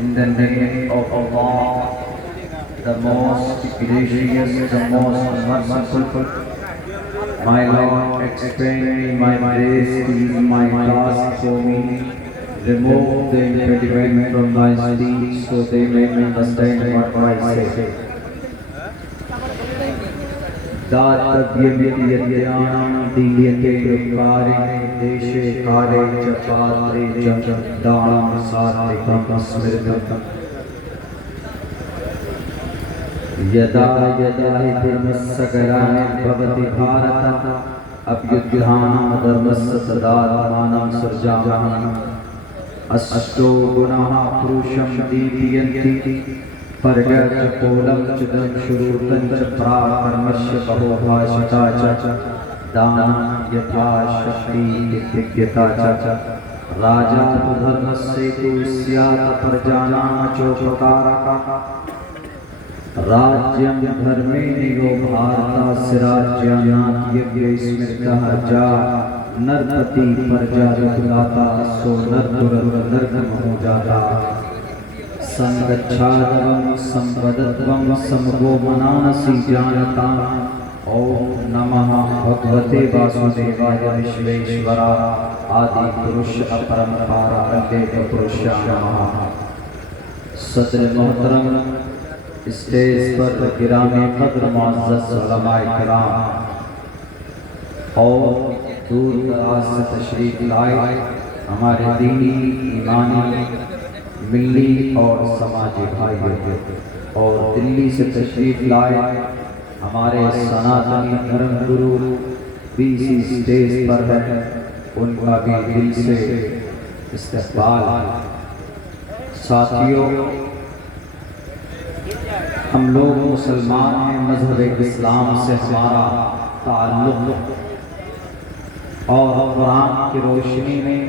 In the name of Allah, the most gracious, the most merciful, my Lord, extend me my grace, ease my task for me, remove the impediment from my speech so they may understand what I say. दातव्यमित्यज्ञानं दीयते कृपारे देशे काले च पात्रे च दानं सात्विकं स्मृतं यदा यदा हि धर्मस्य ग्लानिर्भवति भारत अभ्युत्थानं धर्मस्य तदात्मानं सृजाम्यहम् अष्टो गुणाः पुरुषं दीपयन्ति पर्यचकोलं च दंशुरूतं च प्राकर्मस्य बहुभाषिता च दानं यथाशक्ति विज्ञता च राजा तु धर्मस्येतु स्यात् प्रजानां चोपकारकः राज्यं धर्मे नियो भारतस्य राज्यानाद्यव्ये स्मृतः जा नरपति प्रजा दुराता सो नरदुर्नरकमो जाता संगच्छादवं संवदत्वं समगो मनानसि जानतां ओम नमः भगवते वासुदेवाय विश्वेश्वरा आदि पुरुष अपरंपार वंदे पुरुषाय नमः। सदर मोहतरम स्टेज पर गिरामी कद्र मुअज़्ज़ज़ उलमाए किराम और दूर दराज से तशरीफ लाए हमारे दीनी ईमानी मिल्ली और समाजी भाइयों और दिल्ली से तशरीफ लाए हमारे सनातनी धर्म गुरु भी इसी स्टेज पर है, उनका भी दिल से इस्तक़बाल। साथियों, हम लोग मुसलमान हैं, मज़हब इस्लाम से हमारा ताल्लुक़ और कुरान की रोशनी में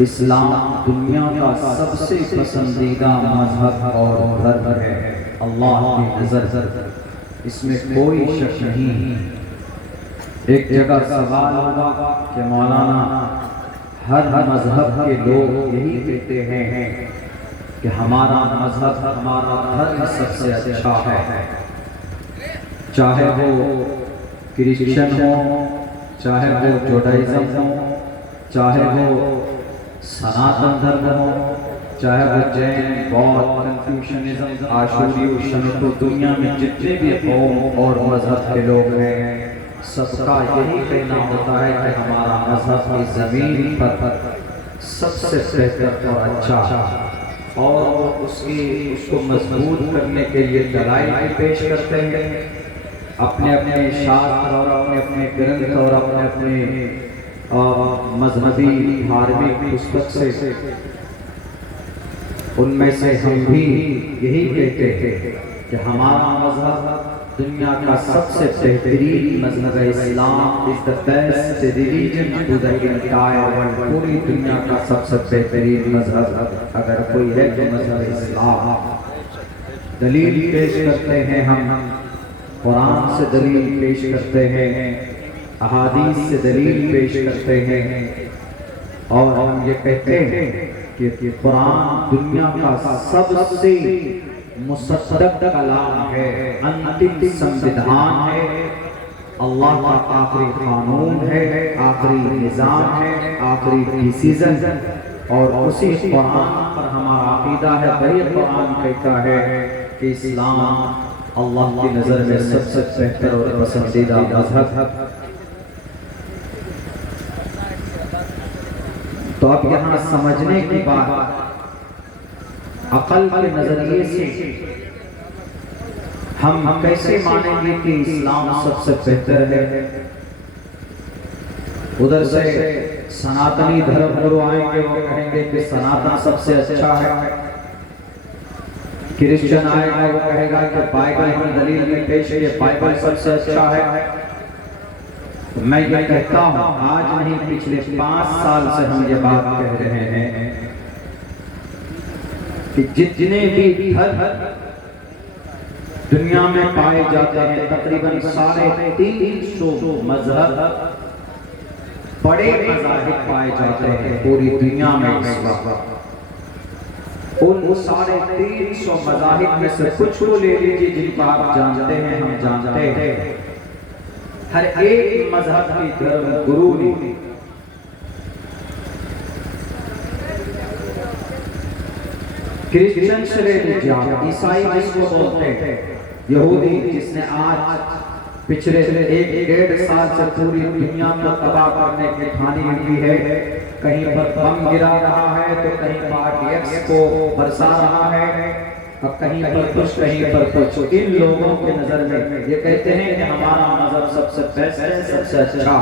इस्लाम दुनिया का सबसे पसंदीदा मजहब और धर्म है अल्लाह की नज़र, इसमें कोई शक नहीं। एक जगह सवाल होगा कि मौलाना हर मजहब के लोग यही कहते हैं कि हमारा मजहब हमारा धर्म सबसे अच्छा है, चाहे वो क्रिश्चियन हो, चाहे वो जुडाइज़म हो, चाहे वो सनातन धर्म हो, चाहे वो जैन, बौद्ध, कन्फ्यूशनिज्म, आशूरियो, शनतो, दुनिया में जितने भी कौम और मजहब के लोग हैं, सबका यही कहना होता है कि हमारा मजहब की ज़मीन पर सबसे बेहतर और अच्छा, और उसको मजबूत करने के लिए दलाइल पेश करते हैं अपने अपने शास्त्र और अपने अपने ग्रंथ और अपने अपने मजहबी धार्मिक पुस्तक से। उनमें से हम भी यही कहते थे कि हमारा मजहब दुनिया का सबसे बेहतरीन मजहब है। Islam is the best religion to the entire world. पूरी दुनिया का सबसे बेहतरीन मजहब अगर कोई है तो मजहब इस्लाम। दलील पेश करते हैं हम, कुरान से दलील पेश करते हैं, अहादीस से दलील पेश करते हैं, और हम ये कहते हैं कि कुरान दुनिया का सबसे मुसद्दक़ कलाम है, अंतिम संविधान है, अल्लाह का आखिरी कानून है, आखिरी निज़ाम है, आखिरी डिसीजन। और उसी कुरान पर हमारा अक़ीदा है। वही कुरान कहता है कि इस्लाम अल्लाह की नज़र में सबसे बेहतर और पसंदीदा मज़हब है। तो अब यहाँ समझने की बात, अकल के नजरिए से हम कैसे मानेंगे कि इस्लाम सबसे बेहतर है। उधर से सनातनी धर्म गुरु आएंगे, वो कहेंगे कि सनातन सबसे अच्छा है। क्रिश्चियन आएगा, वो कहेगा कि बाइबल हम दलील में पेश किए, बाइबल सबसे अच्छा है। मैं ये कहता हूँ, आज नहीं पिछले 5 साल से हम ये बात कह रहे हैं कि जितने भी धर्म दुनिया में पाए जाते हैं तकरीबन 350 मजहब बड़े मज़ाहिब पाए जाते हैं पूरी दुनिया में इस वक्त। उन 350 मज़ाहिब में से कुछ को ले लीजिए जिनको आप जानते हैं, हम जानते हैं। हर एक मजहब की धर्म गुरु ने क्रिश्चियन से ले लीजिए, ईसाई जिसको बोलते हैं, यहूदी जिसने आज पिछले 1-1.5 साल से पूरी दुनिया को तबाह करने की ठानी हुई है। कहीं पर बम गिरा रहा है तो कहीं RDX को बरसा रहा है और कहीं पर कुछ। इन लोगों के नजर में ये कहते हैं कि हमारा मजहब सबसे बेस्ट है, सबसे अच्छा।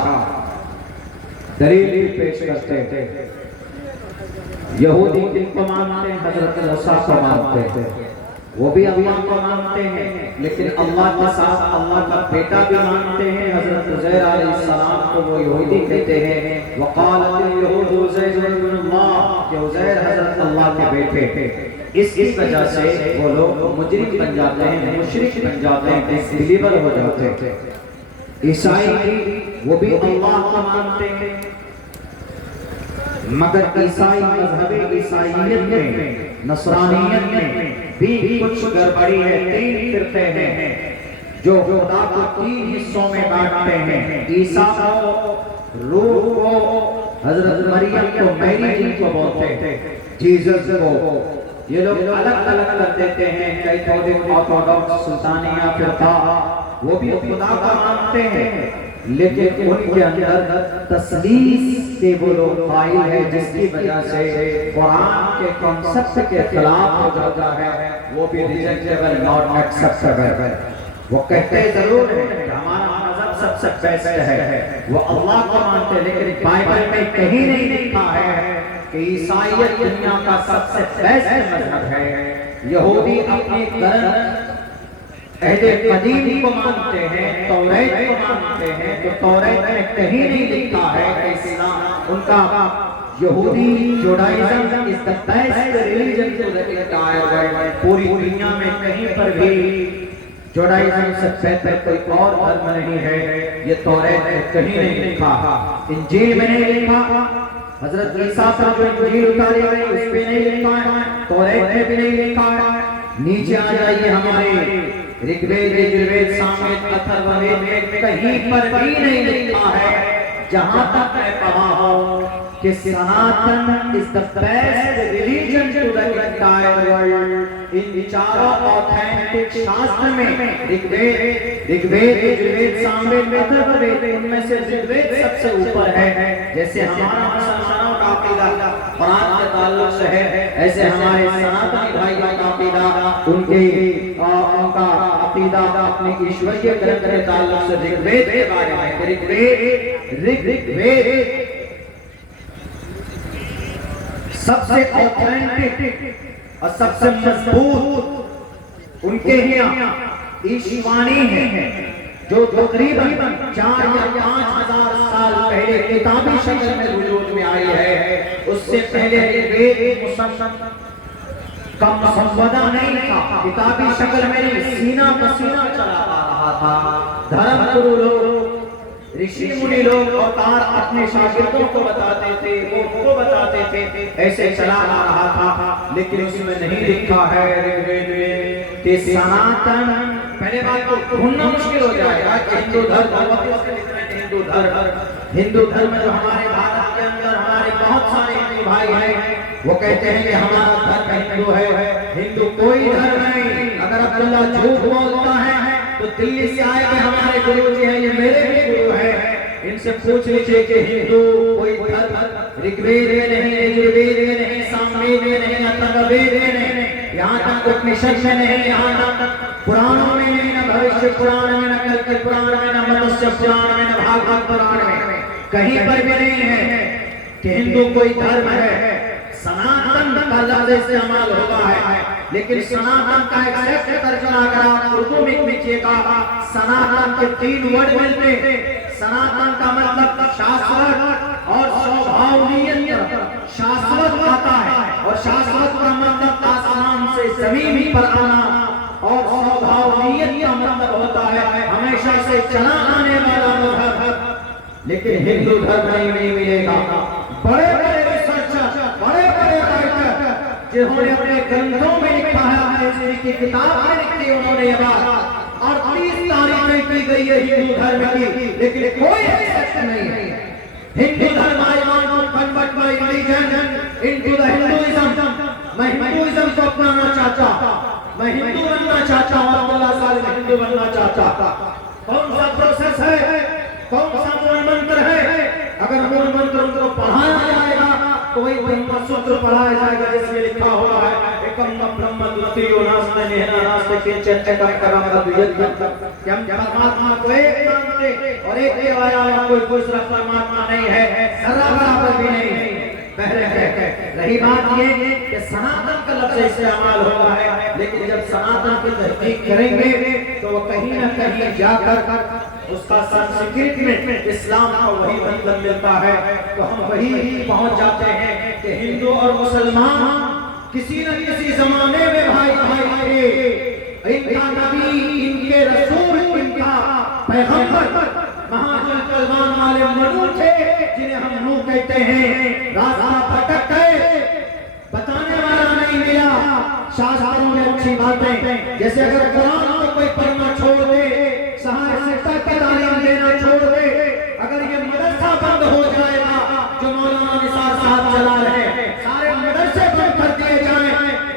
दलील भी पेश करते हैं। यहूदी किनको मानते हैं? हजरत मूसा को मानते हैं, वो भी अल्लाह को मानते हैं, लेकिन अल्लाह के साथ अल्लाह का बेटा भी मानते हैं। हजरत उज़ैर अलैहिस्सलाम को वो यहूदी कहते हैं, वक़ालतिल यहूद उज़ैर इब्नुल्लाह, कि उज़ैर हजरत अल्लाह के बेटे। इस वजह से वो लोग मुजरिम बन जाते हैं, मुशरिक बन जाते हैं, डिसबिलीवर हो जाते हैं। ईसाई वो भी अल्लाह को मानते हैं, मगर ईसाई मजहब ईसाइयत में, नसरानियत में भी कुछ गड़बड़ी है। 3 फिरके हैं जो खुदा को 3 हिस्सों में बांटते हैं। ईसा को, रूह को, हजरत मरियम को, मैरी जिनको बोलते हैं, जीसस को, ये लोग अलग अलग कर देते हैं। कई थोड़े ऑर्थोडॉक्स सुल्तानिया फिरका वो भी खुदा को मानते हैं, लेकिन उनके अंदर तस्लीस के वो लोग कायल है, जिसकी वजह से कुरान के कॉन्सेप्ट के खिलाफ हो जाता है। वो भी रिजेक्टेबल, नॉट एक्सेप्टेबल। वो कहते जरूर है हमारा मजहब सबसे बेस्ट है, वो अल्लाह को मानते, लेकिन बाइबल में कहीं नहीं लिखा है कि ईसाईयत दुनिया का सबसे बेस्ट मजहब है। यहूदी अपने धर्म अहदे कदीम को मानते हैं, तौरात को मानते हैं, तो तौरात में कहीं नहीं लिखा है कि इस्लाम उनका यहूदी Judaism is the best religion to the entire world. पूरी दुनिया में कहीं पर भी जुडाइज्म से बेहतर कोई और धर्म नहीं है। ये तौरात में कहीं नहीं लिखा, इंजील में नहीं लिखा, हजरत ईसा का जो इंजील उतारी गई उस पे नहीं लिखा है, तौरात में भी नहीं लिखा है। नीचे आ जाइए हमारे ऋग्वेद, यजुर्वेद, सामवेद, अथर्ववेद में कहीं पर भी नहीं लिखा है, जहां तक मैं पढ़ा हूं, कि Sanatan is the best religion to the entire world. इन चारों ऑथेंटिक शास्त्र में ऋग्वेद, यजुर्वेद, सामवेद, अथर्ववेद, उनमें से ऋग्वेद सबसे ऊपर है। जैसे हमारा मुसलमानों का अकीदा कुरान के ताल्लुक से है, ऐसे हमारे सनातनी भाइयों का अकीदा उनका अकीदा अपने ईश्वरीय ग्रंथ के ताल्लुक से ऋग्वेद के बारे में। ऋग्वेद सबसे ऑथेंटिक और सबसे मजबूत उनके यहाँ ईशवाणी है, जो तकरीबन 4 या 5 हजार साल पहले किताबी शक्ल में वजूद में आई है। उससे पहले ऋग्वेद मुसलसल का मुसव्वदा नहीं था, किताबी शक्ल में सीना पसीना चला आ रहा था। धर्म गुरु लोग, ऋषि मुनि लोग अवतार अपने शागिर्दों को बताते थे, वो बताते थे, ऐसे चला आ रहा था। लेकिन उसमें नहीं लिखा है ऋग्वेद में कि सनातन, पहले बात तो ढूंढना मुश्किल हो जाएगा कि हिंदू धर्म जो हमारे भारत के अंदर हमारे बहुत सारे हिंदू भाई हैं, वो कहते हैं कि हमारा धर्म हिंदू है। हिंदू कोई धर्म नहीं। अगर अब्दुल्ला झूठ बोलता है तो दिल्ली से आए कि हमारे गुरु जी हैं, ये मेरे भी गुरु हैं, इनसे पूछ लीजिए कि हिंदू कोई धर्म ऋग्वेद में नहीं, यजुर्वेद में नहीं, सामवेद में नहीं, अथर्ववेद में नहीं, यहाँ तक उपनिषद में नहीं, यहाँ तक पुराणों में नहीं, न भविष्य पुराण में, न कल के पुराण में, न मत्स्य पुराण में, न भागवत पुराण में, कहीं पर भी नहीं है कि हिंदू कोई धर्म है। सनातन का लफ्ज इस्तेमाल होता है, लेकिन सनातन का एक्सेप्ट करके अगर आप उर्दू में लिखिएगा, सनातन के 3 वर्ड मिलते हैं। सनातन का मतलब शाश्वत और स्वभावनीय, शाश्वत आता है, और शाश्वत का मतलब आसमान जमीन पर आना, और स्वभावनीयत का मतलब होता है हमेशा से चला आने वाला मजहब। लेकिन हिंदू धर्म नहीं मिलेगा। बड़े बड़े रिसर्चर, बड़े बड़े राइटर जिन्होंने अपने ग्रंथों में लिखा है, हिस्ट्री की किताब में लिखी उन्होंने ये बात, और 30 तारीखें की गई है हिंदू धर्म की, लेकिन कोई एक्सेप्ट नहीं है। हिंदू धर्म I want to convert my religion into the Hinduism. मैं हिंदुइज्म को अपनाना चाहता, मैं हिंदू बनना चाहता हूँ, अल्लाह साल में हिंदू बनना चाहता। कौन सा प्रोसेस है, कौन सा मूल मंत्र है? अगर मूल मंत्र उनको पढ़ाया जाएगा तो वही ब्रह्म सूत्र पढ़ाया जाएगा जिसमें लिखा हुआ है एकम ब्रह्म द्वितीयो नास्ति नेहा नास्ति किंचित् एकम परम अद्वितीयम्। कि हम परमात्मा को एक मानते और एक के अलावा कोई दूसरा परमात्मा नहीं है, जरा बराबर भी नहीं है। रही बात ये कि सनातन का लफ्ज़ इस्तेमाल हो रहा है, लेकिन जब सनातन की तहकीक करेंगे तो वो कहीं न कहीं जाकर उसका संस्कृत में इस्लाम का वही मतलब मिलता है। तो हम वही पहुंच जाते हैं कि हिंदू और मुसलमान किसी न किसी जमाने में भाई भाई थे। इनका नबी, इनके रसूल, इनका पैगंबर महाजन कलमान वाले मनु थे जिन्हें हम नूह कहते हैं। रास्ता भटक गए, बताने वाला नहीं मिला। शास्त्रों में अच्छी बातें, जैसे अगर कुरान को कोई पढ़ना छोड़ दे, सहायता की तालीम देना छोड़ दे, अगर ये मदरसा बंद हो जाएगा जो मौलाना निसार साहब चला रहे हैं, सारे मदरसे बंद कर दिए जाएं,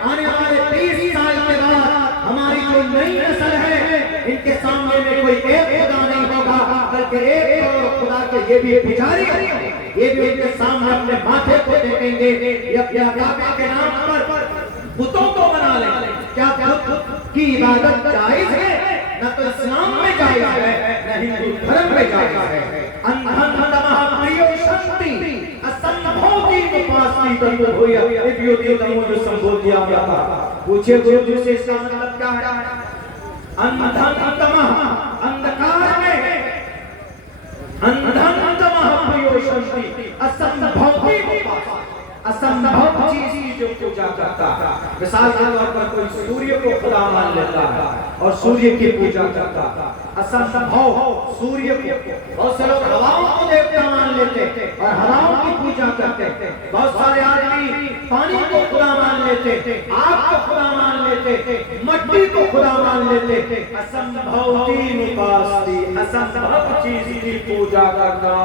आने वाले 30 साल के बाद हमारी जो नई नस्ल है इनके सामने में कोई एक खुदा नहीं होगा, बल्कि एक और खुदा के ये भी पुजारी, ये भी उनके सामने अपने माथे को देखेंगे। ये अपने काबे के नाम पर बुतों को बना लेंगे। क्या बुत की इबादत जायज है? न तो इस्लाम में जायज है, न हिंदू धर्म में जायज है। अंधन तमह प्रियो शक्ति असंभोगी उपासनी तत्व होया इत्योदि तमो जो संबोधिया जाता। पूछे गुरु जी से इसका मतलब क्या है? अंधन तमह, अंधकार में, अंधन तमह प्रियो शक्ति असंभोगी उपासनी, असंभव चीज की जो पूजा करता है। मिसाल के तौर पर कोई सूर्य को खुदा मान लेता है और सूर्य की पूजा करता है, असंभव सूर्य को। बहुत से लोग हवाओं को देवता मान लेते और हवाओं की पूजा करते। बहुत सारे आदमी पानी को खुदा मान लेते, आग को खुदा मान लेते, मट्टी को खुदा मान लेते। असंभव तीन उपासनी, असंभव चीज की पूजा करना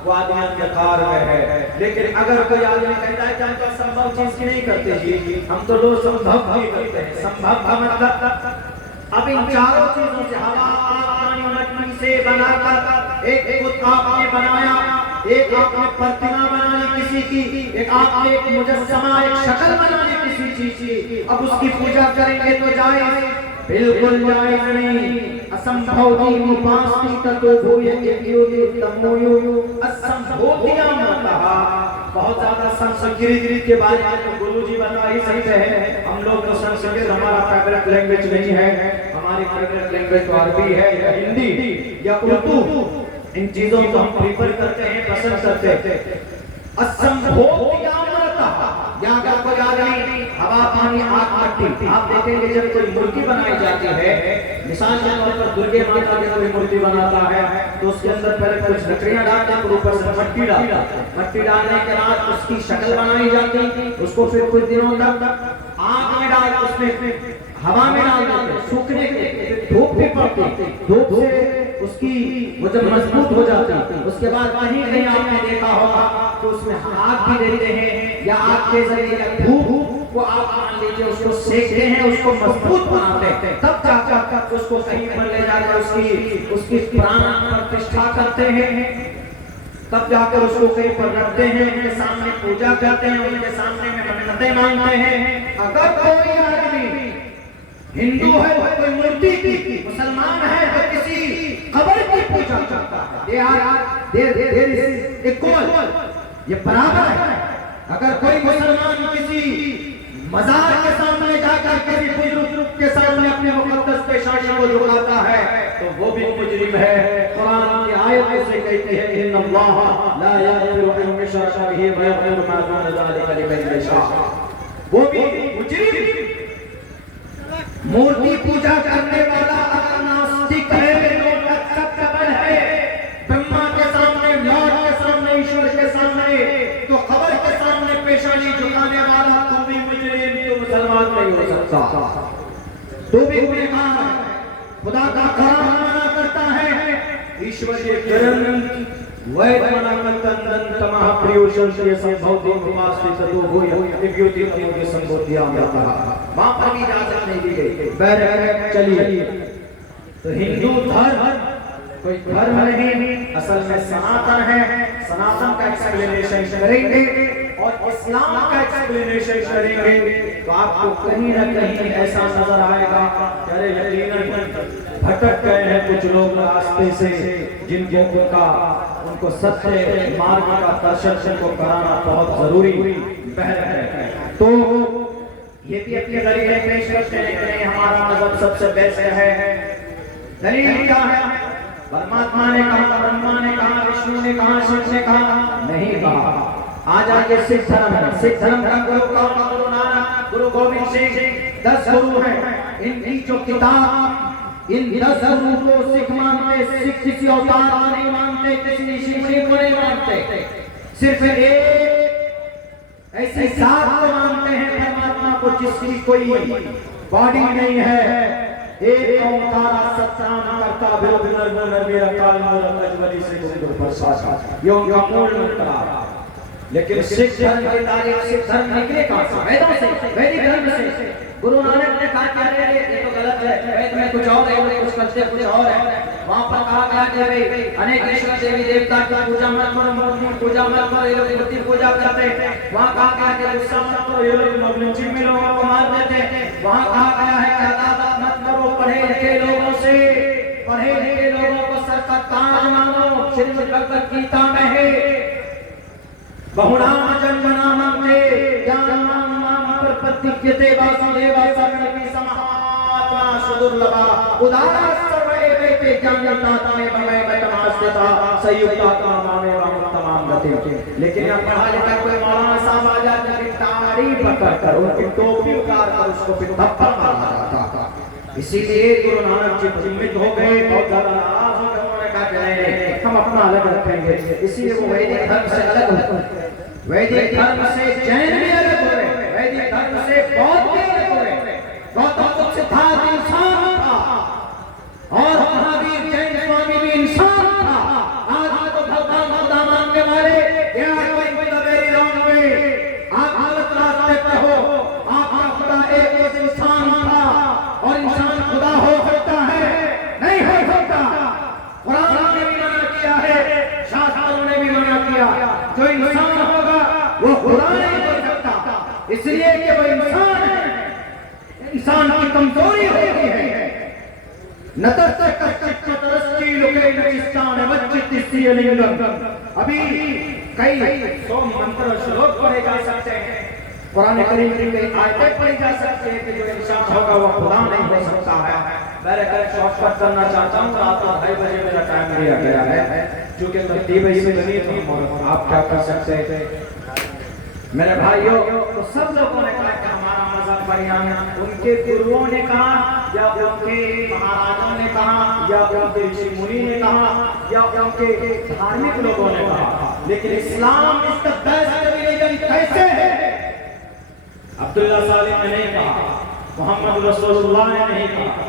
वो आदमी अंधकार में है। लेकिन अगर कोई आदमी कहता है कि हम तो असंभव चीज की नहीं करते जी, हम तो लोग संभव भी करते हैं। संभव का मतलब अब इन चारों चीजों से, हवा, पानी, मट्टी से बनाकर एक बुत आपने बनाया, एक आपने प्रतिमा बनाई किसी की, एक आपने एक मुजस्समा, एक शक्ल बनाई किसी चीज की, अब उसकी पूजा करेंगे तो जायज? बिल्कुल जायज नहीं। असंभव की उपासनी ततो भूय इत्योदि तमोयो असंभोतिया मतः। बहुत ज्यादा संस्कृत के बारे में गुरुजी बता ही सकते हैं। हम लोग तो संस्कृत हमारा फेवरेट लैंग्वेज नहीं है, हमारी फेवरेट लैंग्वेज तो अरबी है या हिंदी या उर्दू। इन चीजों को हम प्रेफर करते हैं, पसंद करते हैं। असंभोतिया मतः, यहाँ का कोई आदमी हवा, पानी, आग, मट्टी, आप देखेंगे जब कोई मूर्ति बनाई जाती है, मिसाल के तौर पर दुर्गे माता की कोई मूर्ति बनाता है तो उसके अंदर पहले कुछ लकड़ियां डालते हैं, ऊपर से मट्टी डालते हैं। मट्टी डालने के बाद उसकी शक्ल बनाई जाती है, उसको फिर कुछ दिनों तक आग में डाल, उसमें हवा में डाल देते, सूखने के लिए धूप भी पड़ती, धूप से उसकी वो जब मजबूत हो जाती है, उसके बाद कहीं कहीं आपने देखा होगा तो उसमें आग भी देते हैं, या आग के जरिए धूप को आप मान लीजिए उसको सेकते हैं, उसको मजबूत बनाते हैं, तब जाकर उसको कहीं पर ले जाकर उसकी प्राण प्रतिष्ठा करते हैं, तब जाकर उसको कहीं पर रखते हैं, उनके सामने पूजा करते हैं, उनके सामने में मन्नतें मांगते हैं। अगर कोई आदमी हिंदू है तो कोई मूर्ति की, मुसलमान है तो किसी कब्र की पूजा करता है, ये बराबर है। अगर कोई मुसलमान किसी मजार के सामने जाकर किसी बुजुर्ग के सामने अपने मुकद्दस पेशानी को झुकाता है तो वो भी मुजरिम है। कुरान की आयत से कहती है इन्नल्लाह ला यग़फिरु अन युशरका बिही व यग़फिरु मा दून ज़ालिका लिमन यशा। वो भी मुजरिम मूर्ति पूजा करने वाला अगर नास्तिक है तो एक्सेप्टेबल है। ब्रह्मा के सामने, लॉर्ड के सामने, ईश्वर के सामने, तो खबर के सामने पेशानी झुकाने वाला तू भी मुजरिम, तू मुसलमान नहीं हो सकता, तू भी गुनहगार है। खुदा का कलाम मना करता है, ईश्वर के किरण वैद मना करता तमः प्रियोशंस्य संभवति उपास्ते ततो भूय दिव्योति नमोगे संभोतिया जाता। वहां पर भी इजाजत नहीं दी गई। बैर चलिए, तो हिंदू धर्म कोई धर्म नहीं, असल में सनातन है। सनातन का एक्सप्लेनेशन करेंगे और इस्लाम का एक्सप्लेनेशन करेंगे तो आपको कहीं ना कहीं ऐसा नजर आएगा कि अरे यकीनन भटक गए हैं कुछ लोग रास्ते से, जिनको उनको सत्य मार्ग का दर्शन को कराना बहुत जरूरी है। तो ये भी अपने दलीलें पेश करते हैं कि नहीं हमारा मजहब सबसे बेस्ट है। दलील क्या है? परमात्मा ने कहा, ब्रह्मा ने कहा, विष्णु ने कहा, शिव ने कहा, नहीं कहा। आज आगे सिख धर्म है। सिख धर्म का गुरु कौन? गुरु नानक, गुरु गोविंद सिंह, 10 गुरु हैं। इनकी जो किताब, इन 10 गुरु को सिख मानते। सिख किसी अवतार को नहीं मानते, किसी ऋषि मुनि को नहीं मानते, सिर्फ एक ऐसी जात को मानते हैं परमात्मा को जिसकी कोई बॉडी नहीं है। एक ओंकार सतनाम करता बिरबिनर मेरा काल मूल अजवली से गुरु प्रसाद, ये उनका मूल मंत्र है। लेकिन सिख धर्म की तारीख, सिख धर्म निकले कहां से? वेदों से, वैदिक धर्म से। गुरु नानक ने कहा कि ये तो गलत है, वेद में कुछ और है, कुछ करते कुछ और है। वहां पर कहा गया कि भाई अनेक ईश्वर देवी देवता की पूजा मत करो, मूर्ति पूजा मत करो, ये लोग मूर्ति पूजा करते हैं। वहां कहा गया कि गुस्सा मत करो, ये लोग मगलूची में लोगों को मार देते हैं। वहां कहा गया है कि अदालत मत करो पढ़े लिखे लोगों से, पढ़े लिखे लोगों को सर का ताज मानो। श्रीमद् भगवत गीता में है बहुनाम जन्मनामन्ते ज्ञानमाम माम प्रपद्यते वासुदेवा सर्वज्ञ समात्मा सुदुर्लभा उदारा सर्वैवेते ज्ञानता तमे भवे मतमास्यता संयुक्ता मामेव तमाम गति। लेकिन यहाँ पढ़ा लिखा कोई मौलाना साहब आ जाते हैं, ताड़ी पकड़ कर उनकी टोपी उतार कर उसको फिर थप्पड़ मारना जाता था। इसीलिए गुरु नानक जी चिन्हित हो गए, बहुत ज्यादा नाराज हो गए। उन्होंने कहा कि हम अपना अलग रखेंगे। इसीलिए वो वैदिक धर्म से अलग होते, वैदिक धर्म से जैन भी अलग हो रहे, वैदिक धर्म से बौद्ध भी अलग हो रहे। गौतम बुद्ध सिद्धार्थ इंसान था और महावीर जैन स्वामी भी इंसान था। आज तो भगवान खुदा मानने वाले आप गलत रास्ते पे हो। आपका खुदा एक इंसान था और इंसान खुदा हो सकता है? नहीं हो सकता। कुरान ने भी मना किया है, शास्त्रों ने भी मना किया। जो इंसान होगा वो खुदा नहीं हो सकता, इसलिए कि वो इंसान है। इंसान की कमजोरी होती है। अभी कई 100 मंत्र श्लोक पढ़े जा सकते हैं, कुरान करीम की कई आयतें पढ़ी जा सकती है कि जो इंसान होगा वो खुदा नहीं हो सकता है। मैं शॉर्टकट करना चाहता हूँ, रात 2:30 बजे मेरा टाइम दिया गया है, क्योंकि तरतीब ऐसी बनी है। आप क्या कर सकते हैं मेरे भाइयों? तो सब लोगों ने कहा कि हमारा मजहब बढ़िया है। उनके गुरुओं ने कहा या उनके महाराजों ने कहा या उनके ऋषि मुनि ने कहा या उनके धार्मिक लोगों ने कहा, लेकिन इस्लाम इस द बेस्ट रिलीजन कैसे है? अब्दुल्ला सालिम ने नहीं कहा, मोहम्मद रसूलुल्लाह ने नहीं कहा,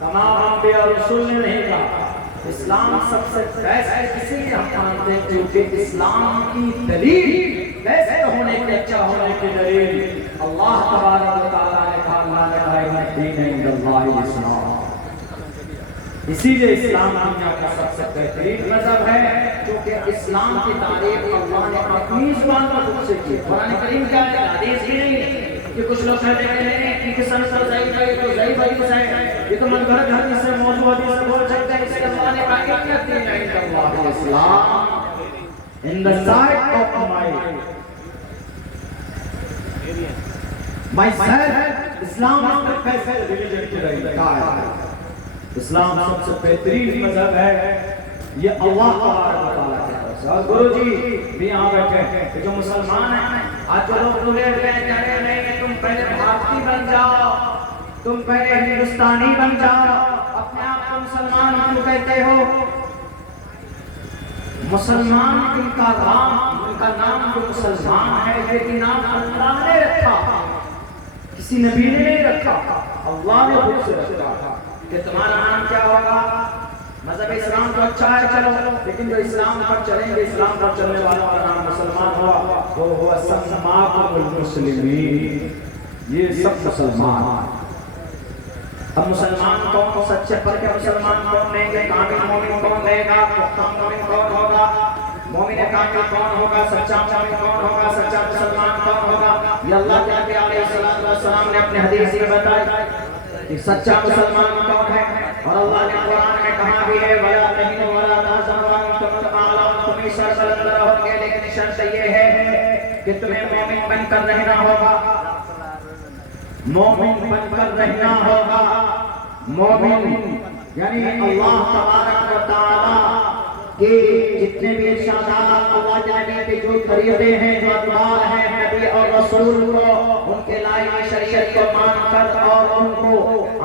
तमाम अंबिया रसूल ने नहीं कहा। इस्लाम सबसे बेस्ट इसीलिए हम मानते हैं क्योंकि इस्लाम की दलील, बेस्ट होने की, अच्छा होने की दलील अल्लाह तबारक व तआला ने कहा ला इलाहा इल्लल्लाह इस्लाम। इसीलिए इस्लाम दुनिया का सबसे बेहतरीन मजहब है, क्योंकि इस्लाम की तारीफ अल्लाह ने अपनी जुबान पर खुद से की। कुरान करीम का हदीस ही नहीं कि कुछ लोग कहते हैं कि किसान सर सही है तो सही हदीस है, ये तो मनगढ़ंत हदीस है, मौजूद हदीस से बोल सकते हैं। इसलिए अल्लाह ने कहा कि Islam in the sight of myself Islam is the best religion today. इस्लाम सबसे बेहतरीन मजहब है, ये अल्लाह तबारक व तआला की तरफ से। और गुरुजी भी यहाँ बैठे हैं जो मुसलमान हैं। आज जो लोग तुले हुए हैं कह रहे हैं नहीं तुम पहले भारतीय बन जाओ, तुम पहले हिंदुस्तानी बन जाओ, अपने आप को मुसलमान क्यों कहते हो? मुसलमान जिनका नाम, उनका नाम जो मुसलमान है, ये नाम अल्लाह ने रखा, किसी नबी ने नहीं रखा, अल्लाह ने खुद से रखा कि तुम्हारा नाम क्या होगा। मजहब इस्लाम तो अच्छा है चलो, लेकिन जो इस्लाम पर चलेंगे, इस्लाम पर चलने वालों का नाम मुसलमान हुआ, वो हुआ सम्माकुल मुस्लिमीन, ये सब मुसलमान। अब मुसलमान कौन, सच्चे पर के मुसलमान कौन लेंगे? कामिल मोमिन कौन लेगा? पुख्ता मोमिन कौन होगा? मोमिन कामिल कौन होगा? सच्चा मोमिन कौन होगा? सच्चा मुसलमान कौन होगा? ये अल्लाह के नबी अलैहिस्सलातु वस्सलाम ने अपने हदीस में बताया कि सच्चा मुसलमान कौन है। और अल्लाह ने कुरान में कहा भी है, वला तहिनु वला तहज़नु व अंतुम अ'लाम, तुम इस शर्त रहोगे, लेकिन शर्त ये है कि तुम्हें मोमिन बनकर रहना होगा, मोमिन बनकर रहना होगा। मोमिन यानी अल्लाह तबारक व तआला के जितने भी इरशादात, अल्लाह जाने के जो तरीक़े हैं, जो अक़वाल हैं नबी और रसूल को, उनके लाई शरीयत को मानकर और उनको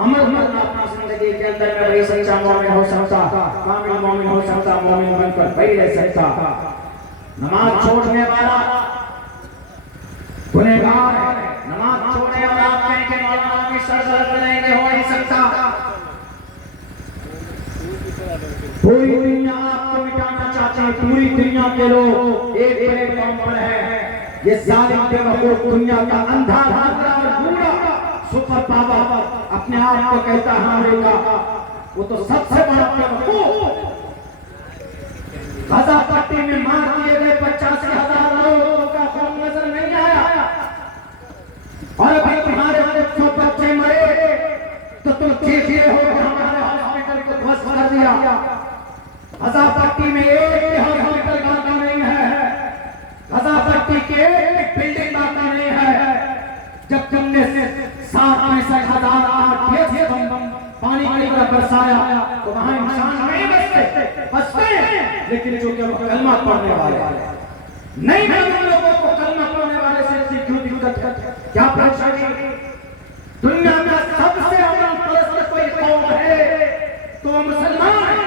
अमल करना अपनी जिंदगी के अंदर में, वही सच्चा मोमिन हो सकता, कामिल मोमिन हो सकता, मोमिन बनकर वही रह सकता। नमाज छोड़ने वाला गुनहगार है, नमाज छोड़ने वाला आप कहें कि मौलाना की सरसरत नहीं हो नहीं सकता। पूरी दुनिया आपको मिटाना चाहते हैं, पूरी दुनिया के लोग एक प्लेटफॉर्म पर है। ये जालिम बेवकूफ दुनिया का अंधा भागरा और बूढ़ा सुपर पावर अपने आप को कहता है अमेरिका, वो तो सबसे बड़ा बेवकूफ। गाजा पट्टी में मार दिए गए 85,000 लोगों का खून नजर नहीं आया, और अभी तुम्हारे 100 बच्चे मरे तो तुम देख रहे हो हमारे हॉस्पिटल को ध्वस्त कर दिया। गाजा पट्टी में एक हॉस्पिटल बाकी नहीं है, गाजा पट्टी के एक बिल्डिंग बाकी नहीं है। जब तुमने 7,65,000 पानी की तरफ बरसाया तो वहां इंसान नहीं बचते, लेकिन जो कलमा पढ़ने वाले नहीं है, उन लोगों को कलमा पढ़ने वाले से क्यों दिक्कत है? क्या परेशानी? दुनिया में सबसे अव्वल परस्त कोई कौम है तो मुसलमान है।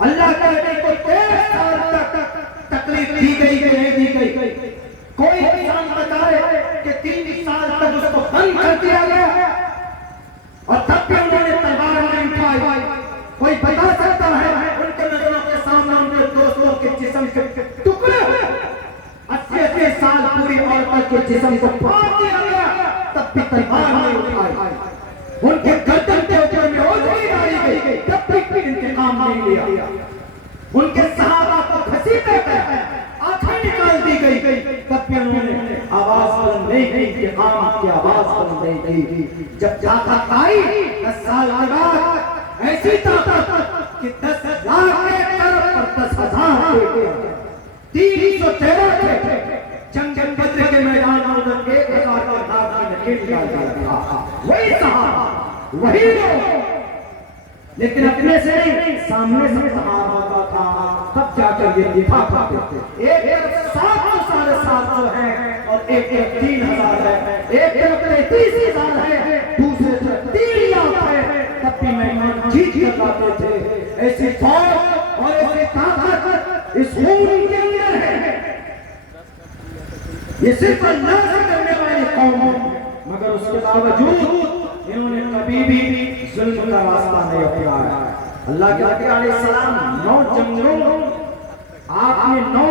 अल्लाह के नबी को 13 साल तक तकलीफ दी गई कि नहीं दी गई? कोई इंसान बताए कि 3 साल तक उसको बंद कर दिया गया और तब भी उन्होंने तलवार नहीं उठाई। कोई बता सकता है उनके नजरों के सामने उनके दोस्तों के जिस्म के टुकड़े 80 साल पूरी औरत के जिस्म को फाड़ दिया गया, तब भी तलवार नहीं उठाई। उनके गर्दन के ऊपर में ओझली डाली गई, तब भी इंतकाम नहीं लिया। उनके सहाबा को घसीटे गए, आंखें निकाल दी गई, तब भी उन्होंने आवाज बुलंद नहीं की, इंतकाम की आवाज बुलंद नहीं की। जब ताकत आई 10 साल के बाद, ऐसी ताकत कि 10 लाख के तरफ पर 10,000 313 थे। जंग बद्र के मैदान में 1,000 के भाग में नकेल डाल दिया था, वही सहाबा, वही लोग, लेकिन अपने से नहीं, सामने से सहाबा होता था, तब जाकर ये दिफा करते थे। एक 700 साढ़े 700 है और एक 3,000 है, एक 33,000 है, दूसरे तरफ 3 लाख है, तब भी मेहमान जीत कर लाते थे। ऐसी फौज और ऐसी ताकत इस खून के अंदर है। ये सिर्फ अल्लाह से करने वाली कौम है, मगर उसके बावजूद इन्होंने कभी भी जुल्म का रास्ता नहीं अपनाया। अल्लाह के नबी अलैहिस्सलाम 9 जंगों, आपने 9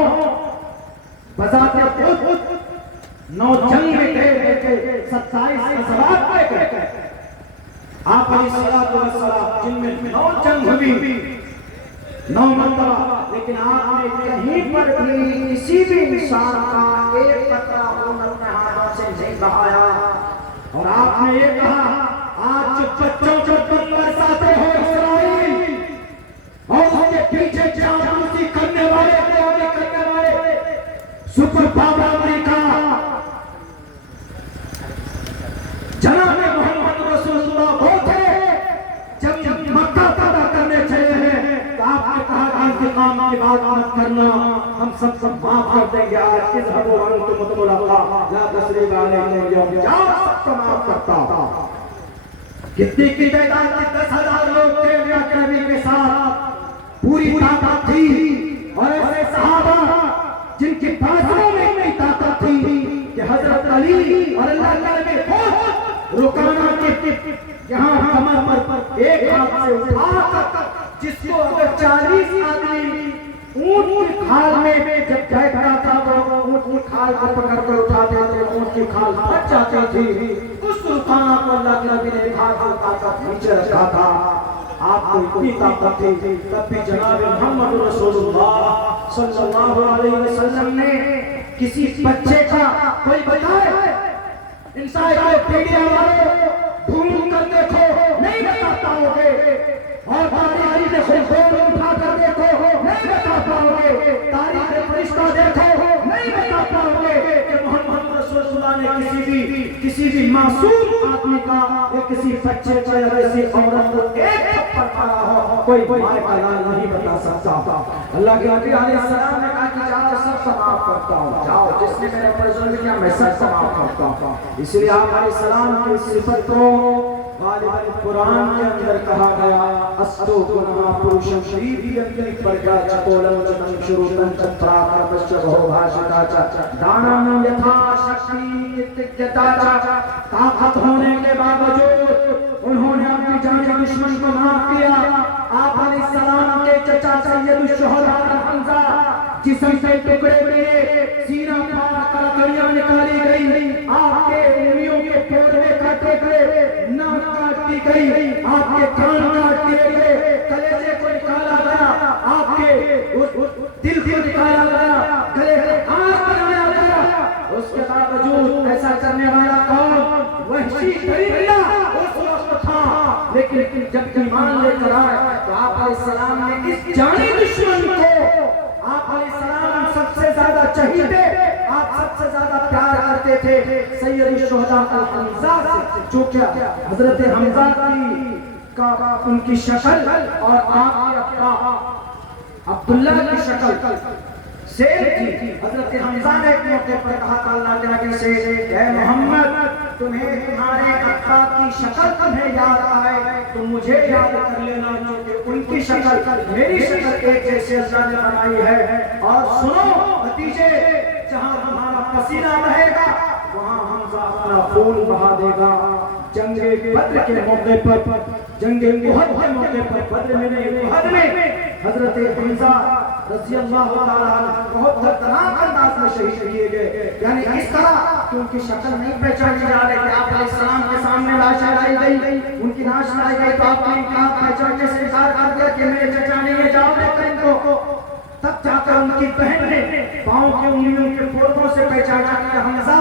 बजाते खुद 9 जंग में गए, 27 गज़वात में गए आप अलैहिस्सलाम, जिनमें 9 जंग हुई, 9 मरतबा, लेकिन आपने कहीं पर भी किसी भी इंसान का एक कतरा खून अपने हाथों से नहीं बहाया। और आपने ये कहा, आज बच्चों को तुम बरसाते हो इस्राइल, और उसके पीछे जासूसी करने वाले सुपर पावर अमेरिका, जनाब मोहम्मद रसूलुल्लाह वो थे जब मक्का पैदा करने चले हैं, तो आपने कहा इंतकाम की बात मत करना, हम सब माफ कर देंगे। आज इज़हबू अंतुम तुलका ला तस्रीब अलैकुम, जाओ, सबको माफ करता। कितनी की तादाद में 10,000 लोग थे अल्लाह के नबी के साथ, पूरी ताकत थी। और ऐसे सहाबा जिनकी बाजुओं में इतनी ताकत थी कि हजरत अली और अल्लाह के नबी को रुकाना के यहाँ कमर पर एक हाथ से उठाकर, जिसको अगर 40 आदमी ऊंट की खाल में जब बैठता था तो ऊंट की खाल को पकड़ कर उठाते थे, ऊंट की खाल फट जाती थी। उस रुकाना को अल्लाह के नबी ने एक हाथ से उठाकर नीचे रखा था। आपको इतनी ताकत थी, तब भी जनाब मोहम्मद रसूलुल्लाह सल्लल्लाहु अलैहि वसल्लम ने किसी बच्चे का कोई बताए इंसाइक्लोपीडिया वाले ढूंढ कर देखो नहीं बता पाओगे, और तारीख उठा कर देखो नहीं बता पाओगे, तारीख फरिश्ता देखो नहीं बता पाओगे कि मोहम्मद रसूलुल्लाह ने किसी भी मासूम आदमी का या किसी बच्चे का या किसी औरत को एक थप्पड़ मारा हो, कोई मार का लाल नहीं बता सकता। अल्लाह के नबी अलैहिस्सलाम ने कहा कि जाओ सब समाप्त करता हूँ, जाओ जिसने मेरे पर जुल्म किया मैं सब समाप्त करता हूँ। इसलिए आप अलैहिस्सलाम की सिफत को कुरान के अंदर कहा गया, अस्तु गुना पुरुषं शरीरं परगा चकोलं चनं शुरुतं चत्रा कर्मश्च बहु भाषिता च दानं यथा शक्ति तित्यता च। ताकत होने के बावजूद उन्होंने अपनी जान दुश्मन को माफ किया। आप अलैहिस्सलाम के चचा सैयद शुहदा हमजा जिस्म से टुकड़े में सीना फाड़ कर कड़ियां निकाली गई, आपके उंगलियों के फोड़ने काटे गए, नाक काटी गई, आपके कान काट दिए गए, कलेजे को निकाला गया, आपके दिल को निकाला गया, गले को आग बनाया गया। उसके बावजूद ऐसा करने वाला कौन? वहशी दरिंदा उस वक्त था। लेकिन जब ईमान लेकर आए तो आप अलैहिस्सलाम ने इस जानी दुश्मन को, आप अलैहिस्सलाम सबसे ज्यादा चहीते, आप सबसे ज्यादा प्यार करते थे सैयद शुहदा हमजा से, जो क्या हजरत हमजा का उनकी शक्ल और आपके अब्बा अब्दुल्ला की शक्ल सेम थी। हजरत हमजा ने एक मौके पर कहा था अल्लाह के नबी से, ऐ मोहम्मद तुम्हें तुम्हारे अब्बा की शक्ल तुम्हें याद आए तो मुझे याद कर लेना, क्योंकि उनकी शक्ल मेरी शक्ल एक जैसे अल्लाह ने बनाई है। और सुनो भतीजे, जहां तुम्हारा पसीना रहेगा वहां हमजा अपना खून बहा देगा। जंगे बद्र के मौके पर, जंगे उहद के मौके पर, बद्र में उहद में हजरत हमजा रज़ी अल्लाह ताला बहुत दर्दनाक अंदाज में शहीद किए गए। यानी इस तरह कि उनकी शक्ल नहीं पहचानी जा रही थी। आप अलैहिस्सलाम के सामने लाशें लाई गई, उनकी लाश लाई गई तो आपने इनका पहचानने से इनकार कर दिया कि मेरे चचा नहीं है, जाओ लेकर इनको। तब जाकर उनकी बहन ने पांव की उंगलियों के फोड़ों से पहचाना कि हमजा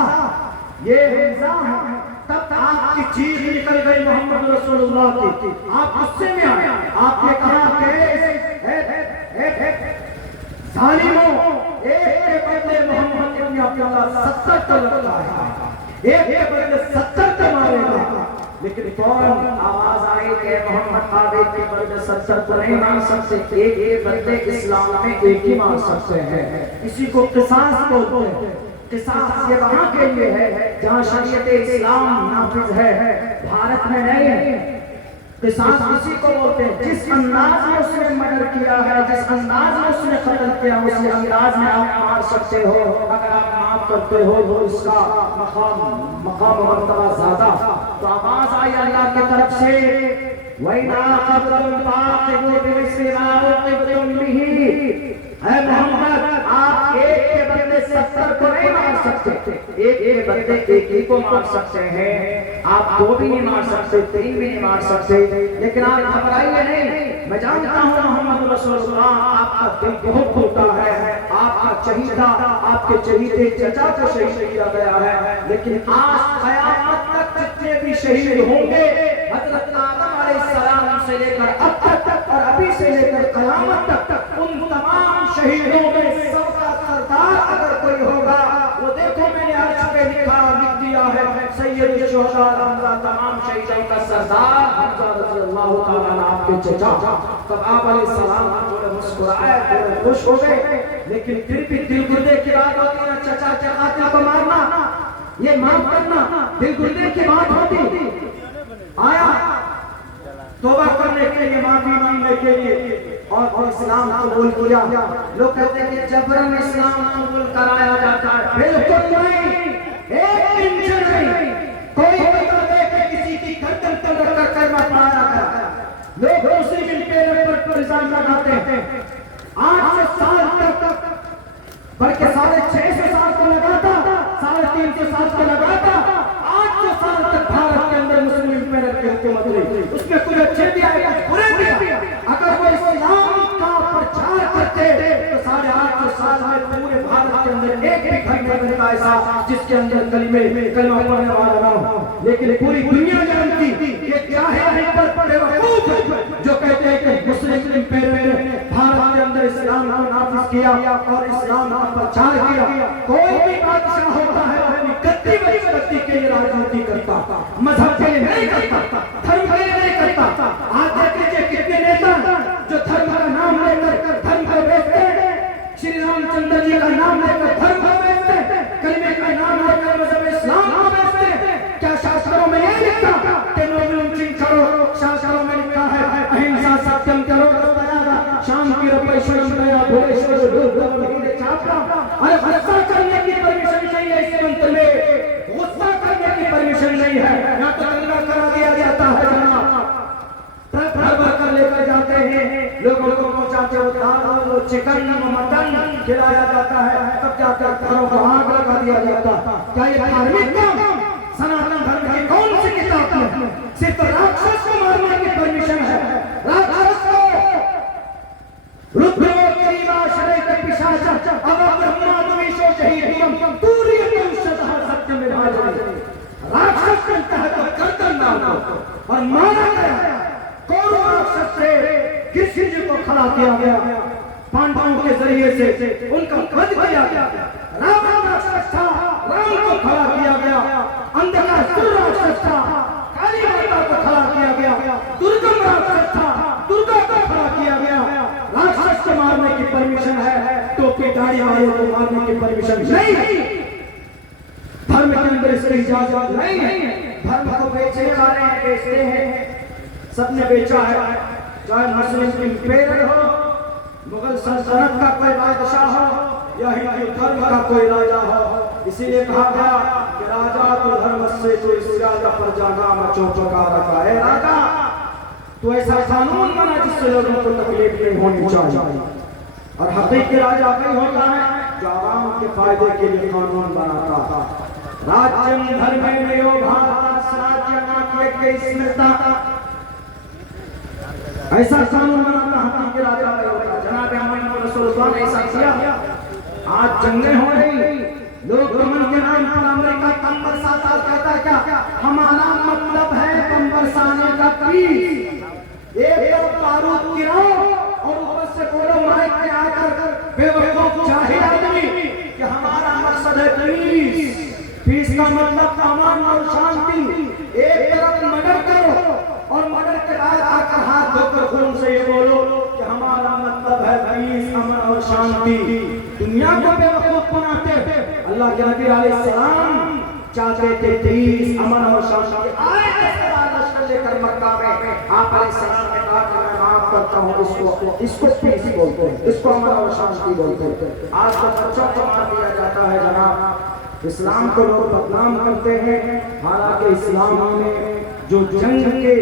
ये हमजा है। तब आपकी चीख निकल गई मोहम्मद रसूलुल्लाह की, आप गुस्से में आए, आपने कहा जालिमों, एक के बदले मोहम्मद इब्न अब्दुल्लाह 70 का लगता है, एक के बदले 70 का मारेगा। लेकिन फौरन आवाज आई कि मोहम्मद आगे के बदले 70 को नहीं मार सकते, एक के बदले इस्लाम में एक ही मार सकते हैं। इसी को किसास बोलते हैं। किसास ये वहां के लिए है जहां शरीयत इस्लाम नाफिज है, भारत में नहीं है। किसास किसी को बोलते हैं जिस अंदाज में उसने मर्डर किया है, जिस अंदाज में उसने कत्ल किया, उसी अंदाज में आप मार सकते हो। अगर आप माफ करते हो तो इसका मकाम मर्तबा ज्यादा। तो आवाज आई अल्लाह की तरफ से, वैना क़ब्लुल बाक़िबु बिमिस्लि मा उक़िबतुम बिही। है मोहम्मद, आप एक के बदले 70 को नहीं मार सकते, एक के बदले एक ही को मार सकते हैं। आप 2 भी नहीं मार सकते, 3 भी नहीं मार सकते। लेकिन आप घबराइए नहीं, मैं जानता हूँ मोहम्मद रसूलुल्लाह आपका दिल बहुत टूटा है, आपका चहीता, आपके चहीते चचा को शहीद किया गया है। लेकिन आज क़यामत तक जितने भी शहीद होंगे हजरत आदम अलैहिस्सलाम से लेकर अब तक और अभी से लेकर क़यामत तक, उन तमाम शहीदों में सबका सरदार अगर कोई होगा, वो देखो मैंने अर्श पे लिख दिया है सैयद शुहदा हमजा, तमाम शहीदों का सरदार हमजा रज़ी अल्लाह ताला अन्हु आपके चचा। तब आप अलैहिस्सलाम थोड़े मुस्कुराए, थोड़े खुश हो गए। लेकिन फिर भी दिल गुर्दे की बात होती है, चचा के कातिल को मारना, ये माफ करना दिल गुर्दे की बात होती। आया तौबा करने के लिए, माफी मांगने के लिए और इस्लाम कबूल किया। लोग कहते हैं कि जबरन इस्लाम कबूल कराया जाता है, बिल्कुल नहीं, एक इंच नहीं। कोई बता दे कि किसी की गर्दन पर रखकर कलमा पढ़ाया गया। लोग मुस्लिम पेरेंट पर इल्जाम लगाते हैं 8 साल तक, बल्कि 650 साल को लगाता, 350 साल को लगाता, 800 साल तक भारत के अंदर मुस्लिम पेरेंट की हुकूमत रही। उसमें कुछ अच्छे भी आए, कुछ बुरे भी आए। अगर वो इस्लाम का प्रचार करते तो 850 साल में पूरे भारत के अंदर एक भी घर में बनता ऐसा जिसके अंदर कलमा पढ़ने वाला ना हो। लेकिन पूरी दुनिया जानती कि क्या है जो कहते हैं कि मुस्लिम पेरेंट ने भारत के अंदर इस्लाम को नाफिज किया और इस्लाम का प्रचार किया। कोई भी बादशाह होता है अपनी गद्दी बच्ची के लिए राजनीति करता, मजहब के लिए नहीं करता, धर्म के लिए नहीं करता। आज देख लीजिए कितने नेता जो धर्म का नाम लेकर धर्म को बेचते हैं, श्री रामचंद्र जी का नाम लेकर धर्म को बेचते हैं, कलमे का नाम लेकर मजहब इस्लाम को बेचते हैं। क्या शास्त्रों में ये लिखा कि नो लिंचिंग करो? शास्त्रों में लिखा है अहिंसा सत्यम करो, शांति रपैश्वरम दया भुवेश्वर दुर्गम चापा। अरे गुस्सा करने की परमिशन नहीं है इस मंत्र में, गुस्सा करने की परमिशन नहीं है। यहाँ तो दंगा करा दिया जाता है जनाब, भर कर लेकर जाते हैं, लोगों को पहुंचाते हो दाल और चिकन मटन खिलाया जाता है, तब जाकर घरों को आग लगा दिया जाता। क्या ये धार्मिक काम सनातन धर्म की कौन सी किताब में सिर्फ राक्षस को मारने की परमिशन है? राक्षस को रुद्रो करीबा शरय के पिशाच अब ब्रह्मा विशो शहीदम तूर्यम सदा सत्य में राक्षस कहता है तो गर्दन डालो और मारा गया। कौन राक्षस से कृष्ण जी को खड़ा किया गया, पांडवों के जरिए से उनका वध किया गया। रावण राक्षस था, राम को खड़ा किया गया। अंधकार राक्षस था, काली माता को खड़ा किया गया। दुर्गम राक्षस था, दुर्गा को खड़ा किया गया। राक्षस को मारने की परमिशन है, टोपी दाढ़ी वाले को मारने की परमिशन नहीं है। धर्म के अंदर इसकी इजाजत नहीं है। धर्म को बेचने वाले हैं, बेचते हैं, सबने बेचा है। चाहे मुस्लिम इंपेरियर हो, मुगल सल्तनत का कोई बादशाह हो या हिंदू धर्म का कोई राजा हो, इसीलिए कहा गया कि राजा तो धर्म से तो इस राजा पर जाना मचो चौका रखा है। राजा तो ऐसा कानून बना जिससे लोगों को तकलीफ नहीं होनी चाहिए। और हकीकी राजा वही होता है जो आवाम के फायदे के लिए कानून बनाता था। राज्यम धर्मेणयो भारत राज्यमाख्यके स्मृता, ऐसा कानून बनाता हकीकी राजा वही होता। जनाब मोहम्मद रसूलुल्लाह ने ऐसा किया। आज जंगें हो रही, लोग अमन के नाम पर अमेरिका कम बरसाता कहता है, क्या हमारा मतलब है कम बरसाने का पीस। एक बारूद गिराओ और ऊपर से बोलो माइक में आकर बेवकूफ जाहिल आदमी कि हमारा मकसद है पीस। पीस का मतलब अमन और शांति। एक तरफ मर्डर करो और मर्डर के बाद आकर हाथ धोकर खून से ये बोलो कि हमारा मतलब है पीस, अमन और शांति। दुनिया को बेवकूफ बनाते। अल्लाह के नबी अलैहिस्सलाम चाहते थे पीस, अमन और शांति। आए लेकर मक्का में आप अलैहिस्सलाम ने कहा कि मैं माफ करता हूँ, इसको पीस बोलते हैं, इसको अमन और शांति बोलते हैं। आज तो बच्चों को मार दिया जाता है जनाब। इस्लाम को लोग बदनाम करते हैं, हालांकि इस्लाम में जो जंग के